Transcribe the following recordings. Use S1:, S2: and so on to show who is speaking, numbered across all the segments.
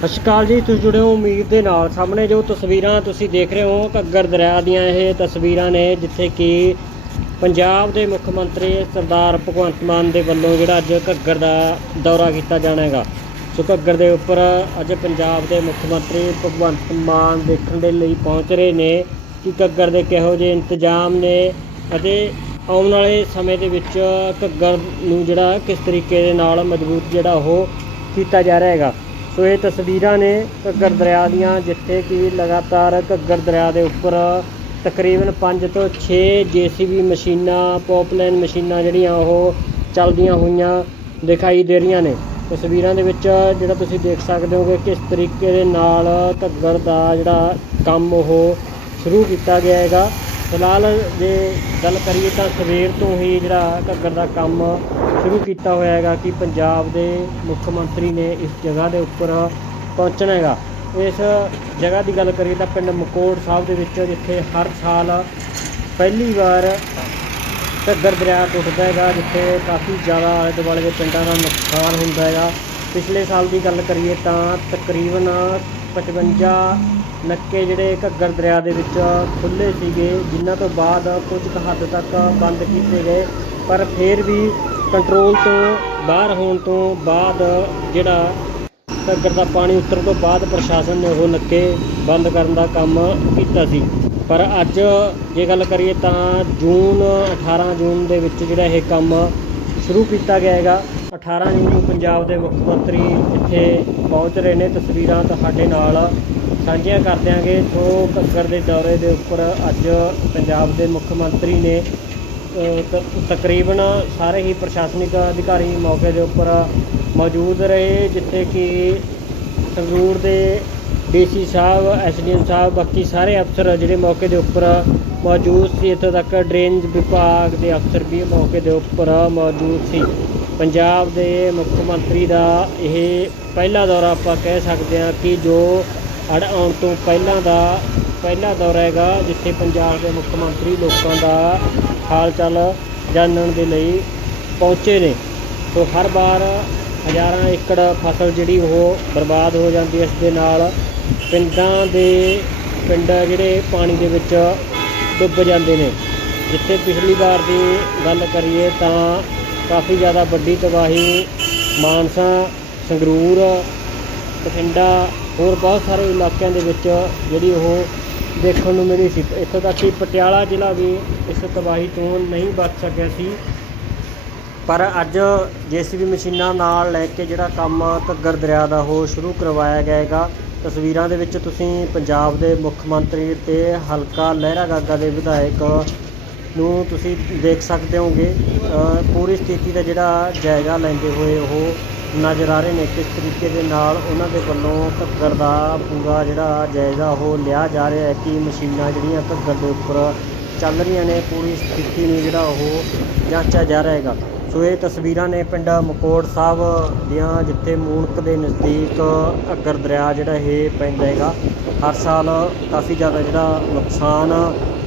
S1: ਸਤਿ ਸ਼੍ਰੀ ਅਕਾਲ ਜੀ, ਤੁਸੀਂ ਜੁੜੇ ਹੋ ਉਮੀਦ ਦੇ ਨਾਲ। ਸਾਹਮਣੇ ਜੋ ਤਸਵੀਰਾਂ ਤੁਸੀਂ ਦੇਖ ਰਹੇ ਹੋ, ਘੱਗਰ ਦਰਿਆ ਦੀਆਂ ਇਹ ਤਸਵੀਰਾਂ ਨੇ, ਜਿੱਥੇ ਕਿ ਪੰਜਾਬ ਦੇ ਮੁੱਖ ਮੰਤਰੀ ਸਰਦਾਰ ਭਗਵੰਤ ਮਾਨ ਦੇ ਵੱਲੋਂ ਜਿਹੜਾ ਅੱਜ ਘੱਗਰ ਦਾ ਦੌਰਾ ਕੀਤਾ ਜਾਣਾ ਹੈਗਾ। ਸੋ ਘੱਗਰ ਦੇ ਉੱਪਰ ਅੱਜ ਪੰਜਾਬ ਦੇ ਮੁੱਖ ਮੰਤਰੀ ਭਗਵੰਤ ਮਾਨ ਦੇਖਣ ਦੇ ਲਈ ਪਹੁੰਚ ਰਹੇ ਨੇ ਕਿ ਘੱਗਰ ਦੇ ਕਿਹੋ ਜਿਹੇ ਇੰਤਜ਼ਾਮ ਨੇ ਅਤੇ ਆਉਣ ਵਾਲੇ ਸਮੇਂ ਦੇ ਵਿੱਚ ਘੱਗਰ ਨੂੰ ਜਿਹੜਾ ਕਿਸ ਤਰੀਕੇ ਦੇ ਨਾਲ ਮਜ਼ਬੂਤ ਜਿਹੜਾ ਉਹ ਕੀਤਾ ਜਾ ਰਿਹਾ ਹੈਗਾ। ਸੋ ਇਹ ਤਸਵੀਰਾਂ ਨੇ ਘੱਗਰ ਦਰਿਆ ਦੀਆਂ, ਜਿੱਥੇ ਕਿ ਲਗਾਤਾਰ ਘੱਗਰ ਦਰਿਆ ਦੇ ਉੱਪਰ ਤਕਰੀਬਨ 5 ਤੋਂ 6 ਜੀਸੀਬੀ ਮਸ਼ੀਨਾਂ, ਪੌਪਲਾਈਨ ਮਸ਼ੀਨਾਂ ਜਿਹੜੀਆਂ ਉਹ ਚੱਲਦੀਆਂ ਹੋਈਆਂ ਦਿਖਾਈ ਦੇ ਰਹੀਆਂ ਨੇ। ਤਸਵੀਰਾਂ ਦੇ ਵਿੱਚ ਜਿਹੜਾ ਤੁਸੀਂ ਦੇਖ ਸਕਦੇ ਹੋ ਕਿ ਕਿਸ ਤਰੀਕੇ ਦੇ ਨਾਲ ਘੱਗਰ ਦਾ ਜਿਹੜਾ ਕੰਮ ਉਹ ਸ਼ੁਰੂ ਕੀਤਾ ਗਿਆ ਹੈਗਾ। ਫਿਲਹਾਲ ਜੇ ਗੱਲ ਕਰੀਏ ਤਾਂ ਸਵੇਰ ਤੋਂ ਹੀ ਜਿਹੜਾ ਘੱਗਰ ਦਾ ਕੰਮ ਸ਼ੁਰੂ ਕੀਤਾ ਹੋਇਆ ਹੈਗਾ ਕਿ ਪੰਜਾਬ ਦੇ ਮੁੱਖ ਮੰਤਰੀ ਨੇ ਇਸ ਜਗ੍ਹਾ ਦੇ ਉੱਪਰ ਪਹੁੰਚਣਾ ਹੈਗਾ। ਇਸ ਜਗ੍ਹਾ ਦੀ ਗੱਲ ਕਰੀਏ ਤਾਂ ਪਿੰਡ ਮਕੋੜ ਸਾਹਿਬ ਦੇ ਵਿੱਚ ਜਿੱਥੇ ਹਰ ਸਾਲ ਪਹਿਲੀ ਵਾਰ ਘੱਗਰ ਦਰਿਆ ਟੁੱਟਦਾ ਹੈਗਾ, ਜਿੱਥੇ ਕਾਫੀ ਜ਼ਿਆਦਾ ਆਲੇ ਦੁਆਲੇ ਦੇ ਪਿੰਡਾਂ ਦਾ ਨੁਕਸਾਨ ਹੁੰਦਾ ਹੈਗਾ। ਪਿਛਲੇ ਸਾਲ ਦੀ ਗੱਲ ਕਰੀਏ ਤਾਂ ਤਕਰੀਬਨ 55 ਨੱਕੇ ਜਿਹੜੇ ਘੱਗਰ ਦਰਿਆ ਦੇ ਵਿੱਚ ਖੁੱਲੇ ਸੀਗੇ, ਜਿਨ੍ਹਾਂ ਤੋਂ ਬਾਅਦ ਕੁਝ ਕੁ ਹੱਦ ਤੱਕ ਬੰਦ ਕੀਤੇ ਗਏ। ਪਰ ਫਿਰ ਵੀ ਕੰਟਰੋਲ ਤੋਂ ਬਾਹਰ ਹੋਣ ਤੋਂ ਬਾਅਦ ਜਿਹੜਾ ਘੱਗਰ ਦਾ ਪਾਣੀ ਉਤਰਨ ਤੋਂ ਬਾਅਦ ਪ੍ਰਸ਼ਾਸਨ ਨੇ ਉਹ ਨੱਕੇ ਬੰਦ ਕਰਨ ਦਾ ਕੰਮ ਕੀਤਾ ਸੀ। ਪਰ ਅੱਜ ਜੇ ਗੱਲ ਕਰੀਏ ਤਾਂ ਜੂਨ 18 ਜੂਨ ਦੇ ਵਿੱਚ ਜਿਹੜਾ ਇਹ ਕੰਮ ਸ਼ੁਰੂ ਕੀਤਾ ਗਿਆ ਹੈਗਾ। 18 ਜੂਨ ਨੂੰ ਪੰਜਾਬ ਦੇ ਮੁੱਖ ਮੰਤਰੀ ਇੱਥੇ ਪਹੁੰਚ ਰਹੇ ਨੇ। ਤਸਵੀਰਾਂ ਤੁਹਾਡੇ ਨਾਲ ਸਾਂਝੀਆਂ ਕਰ ਦਿਆਂਗੇ। ਸੋ ਘੱਗਰ ਦੇ ਦੌਰੇ ਦੇ ਉੱਪਰ ਅੱਜ ਪੰਜਾਬ ਦੇ ਮੁੱਖ ਮੰਤਰੀ ਨੇ ਤਕਰੀਬਨ ਸਾਰੇ ਹੀ ਪ੍ਰਸ਼ਾਸਨਿਕ ਅਧਿਕਾਰੀ ਮੌਕੇ ਦੇ ਉੱਪਰ ਮੌਜੂਦ ਰਹੇ, ਜਿੱਥੇ ਕਿ ਸੰਗਰੂਰ ਦੇ ਡੀਸੀ ਸਾਹਿਬ ਐਸਡੀਐਮ ਸਾਹਿਬ, ਬਾਕੀ ਸਾਰੇ ਅਫਸਰ ਜਿਹੜੇ ਮੌਕੇ ਦੇ ਉੱਪਰ ਮੌਜੂਦ ਸੀ, ਇੱਥੋਂ ਤੱਕ ਡਰੇਨਜ ਵਿਭਾਗ ਦੇ ਅਫਸਰ ਵੀ ਮੌਕੇ ਦੇ ਉੱਪਰ ਮੌਜੂਦ ਸੀ। ਪੰਜਾਬ ਦੇ ਮੁੱਖ ਮੰਤਰੀ ਦਾ ਇਹ ਪਹਿਲਾ ਦੌਰਾ ਆਪਾਂ ਕਹਿ ਸਕਦੇ ਹਾਂ ਕਿ ਜੋ ਹੜ੍ਹ ਆਉਣ ਤੋਂ ਪਹਿਲਾਂ ਦਾ, ਪਹਿਲਾ ਦੌਰਾ ਹੈਗਾ ਜਿੱਥੇ ਪੰਜਾਬ ਦੇ ਮੁੱਖ ਮੰਤਰੀ ਲੋਕਾਂ ਦਾ ਹਾਲ ਚਾਲ ਜਾਣਨ ਦੇ ਲਈ ਪਹੁੰਚੇ ਨੇ। ਸੋ ਹਰ ਵਾਰ ਹਜ਼ਾਰਾਂ ਏਕੜ ਫਸਲ ਜਿਹੜੀ ਉਹ ਬਰਬਾਦ ਹੋ ਜਾਂਦੀ ਹੈ। ਇਸ ਦੇ ਨਾਲ ਪਿੰਡਾਂ ਦੇ ਪਿੰਡ ਜਿਹੜੇ ਪਾਣੀ ਦੇ ਵਿੱਚ ਡੁੱਬ ਜਾਂਦੇ ਨੇ। ਜਿੱਥੇ ਪਿਛਲੀ ਵਾਰ ਦੀ ਗੱਲ ਕਰੀਏ ਤਾਂ ਕਾਫੀ ਜ਼ਿਆਦਾ ਵੱਡੀ ਤਬਾਹੀ, ਮਾਨਸਾ, ਸੰਗਰੂਰ, ਬਠਿੰਡਾ ਹੋਰ ਬਹੁਤ ਸਾਰੇ ਇਲਾਕਿਆਂ ਦੇ ਵਿੱਚ ਜਿਹੜੀ ਉਹ ਦੇਖਣ ਨੂੰ ਮਿਲੀ ਸੀ। ਇੱਥੋਂ ਤੱਕ ਕਿ ਪਟਿਆਲਾ ਜ਼ਿਲ੍ਹਾ ਵੀ ਇਸ ਤਬਾਹੀ ਤੋਂ ਨਹੀਂ ਬਚ ਸਕਿਆ ਸੀ। ਪਰ ਅੱਜ ਜੀਸੀਬੀ ਮਸ਼ੀਨਾਂ ਨਾਲ ਲੈ ਕੇ ਜਿਹੜਾ ਕੰਮ ਘੱਗਰ ਦਰਿਆ ਦਾ ਉਹ ਸ਼ੁਰੂ ਕਰਵਾਇਆ ਜਾਏਗਾ। ਤਸਵੀਰਾਂ ਦੇ ਵਿੱਚ ਤੁਸੀਂ ਪੰਜਾਬ ਦੇ ਮੁੱਖ ਮੰਤਰੀ ਤੇ ਹਲਕਾ ਲਹਿਰਾ ਗਾਗਾ ਦੇ ਵਿਧਾਇਕ ਨੂੰ ਤੁਸੀਂ ਦੇਖ ਸਕਦੇ ਹੋਗੇ ਪੂਰੀ ਸਥਿਤੀ ਦਾ ਜਿਹੜਾ ਜਾਇਜ਼ਾ ਲੈਂਦੇ ਹੋਏ ਉਹ ਨਜ਼ਰ ਆ ਰਹੇ ਨੇ, ਕਿਸ ਤਰੀਕੇ ਦੇ ਨਾਲ ਉਹਨਾਂ ਦੇ ਵੱਲੋਂ ਘੱਗਰ ਦਾ ਪੂਰਾ ਜਿਹੜਾ ਜਾਇਜ਼ਾ ਉਹ ਲਿਆ ਜਾ ਰਿਹਾ ਹੈ, ਕਿ ਮਸ਼ੀਨਾਂ ਜਿਹੜੀਆਂ ਘੱਗਰ ਦੇ ਉੱਪਰ ਚੱਲ ਰਹੀਆਂ ਨੇ, ਪੂਰੀ ਸਥਿਤੀ ਨੂੰ ਜਿਹੜਾ ਉਹ ਜਾਂਚਿਆ ਜਾ ਰਿਹਾ ਹੈਗਾ। ਸੋ ਇਹ ਤਸਵੀਰਾਂ ਨੇ ਪਿੰਡ ਮਕੋੜ ਸਾਹਿਬ ਦੀਆਂ, ਜਿੱਥੇ ਮੂਣਕ ਦੇ ਨਜ਼ਦੀਕ ਘੱਗਰ ਦਰਿਆ ਜਿਹੜਾ ਇਹ ਪੈਂਦਾ ਹੈਗਾ। ਹਰ ਸਾਲ ਕਾਫੀ ਜ਼ਿਆਦਾ ਜਿਹੜਾ ਨੁਕਸਾਨ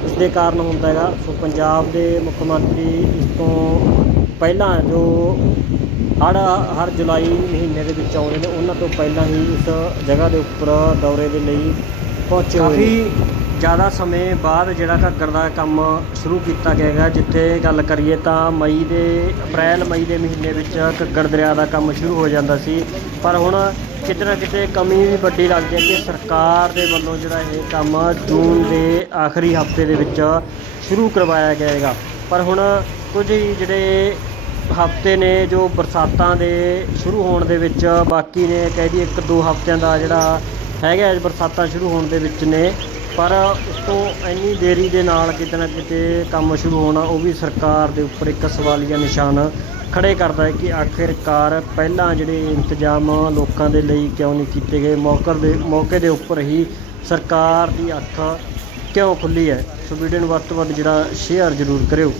S1: ਇਸ ਦੇ ਕਾਰਨ ਹੁੰਦਾ ਹੈਗਾ। ਸੋ ਪੰਜਾਬ ਦੇ ਮੁੱਖ ਮੰਤਰੀ ਇਸ ਤੋਂ ਪਹਿਲਾਂ ਜੋ ਹੜ ਹਰ ਜੁਲਾਈ ਮਹੀਨੇ ਦੇ ਵਿੱਚ ਆਉਂਦੇ ਨੇ, ਉਹਨਾਂ ਤੋਂ ਪਹਿਲਾਂ ਹੀ ਇਸ ਜਗ੍ਹਾ ਦੇ ਉੱਪਰ ਦੌਰੇ ਦੇ ਲਈ ਪਹੁੰਚੇ ਹੋਏ ਕਾਫੀ ਜ਼ਿਆਦਾ ਸਮੇਂ ਬਾਅਦ ਜਿਹੜਾ ਘੱਗਰ ਦਾ ਕੰਮ ਸ਼ੁਰੂ ਕੀਤਾ ਗਿਆ ਹੈਗਾ। ਜਿੱਥੇ ਗੱਲ ਕਰੀਏ ਤਾਂ ਮਈ ਦੇ, ਅਪ੍ਰੈਲ ਮਈ ਦੇ ਮਹੀਨੇ ਵਿੱਚ ਘੱਗਰ ਦਰਿਆ ਦਾ ਕੰਮ ਸ਼ੁਰੂ ਹੋ ਜਾਂਦਾ ਸੀ। ਪਰ ਹੁਣ ਕਿਤੇ ਨਾ ਕਿਤੇ ਕਮੀ ਵੀ ਵੱਡੀ ਲੱਗਦੀ ਹੈ ਕਿ ਸਰਕਾਰ ਦੇ ਵੱਲੋਂ ਜਿਹੜਾ ਇਹ ਕੰਮ ਜੂਨ ਦੇ ਆਖਰੀ ਹਫ਼ਤੇ ਦੇ ਵਿੱਚ ਸ਼ੁਰੂ ਕਰਵਾਇਆ ਜਾਏਗਾ। ਪਰ ਹੁਣ ਕੁਝ ਹੀ ਜਿਹੜੇ ਹਫ਼ਤੇ ਨੇ ਜੋ ਬਰਸਾਤਾਂ ਦੇ ਸ਼ੁਰੂ ਹੋਣ ਦੇ ਵਿੱਚ, ਬਾਕੀ ਨੇ ਕਹਿ ਦਈਏ ਇੱਕ ਦੋ ਹਫਤਿਆਂ ਦਾ ਜਿਹੜਾ ਹੈਗਾ ਬਰਸਾਤਾਂ ਸ਼ੁਰੂ ਹੋਣ ਦੇ ਵਿੱਚ ਨੇ। ਪਰ ਉਸ ਤੋਂ ਇੰਨੀ ਦੇਰੀ ਦੇ ਨਾਲ ਕਿਤੇ ਨਾ ਕਿਤੇ ਕੰਮ ਸ਼ੁਰੂ ਹੋਣਾ, ਉਹ ਵੀ ਸਰਕਾਰ ਦੇ ਉੱਪਰ ਇੱਕ ਸਵਾਲੀਆ ਨਿਸ਼ਾਨ ਖੜੇ ਕਰਦਾ ਹੈ ਕਿ ਆਖਿਰਕਾਰ ਪਹਿਲਾਂ ਜਿਹੜੇ ਇੰਤਜ਼ਾਮ ਲੋਕਾਂ ਦੇ ਲਈ ਕਿਉਂ ਨਹੀਂ ਕੀਤੇ ਗਏ, ਮੌਕਰ ਦੇ, ਮੌਕੇ ਦੇ ਉੱਪਰ ਹੀ ਸਰਕਾਰ ਦੀ ਅੱਖ ਕਿਉਂ ਖੁੱਲੀ ਹੈ? ਸੋ ਵੀਡੀਓ ਨੂੰ ਵੱਧ ਤੋਂ ਵੱਧ ਜਿਹੜਾ ਸ਼ੇਅਰ ਜ਼ਰੂਰ ਕਰਿਓ।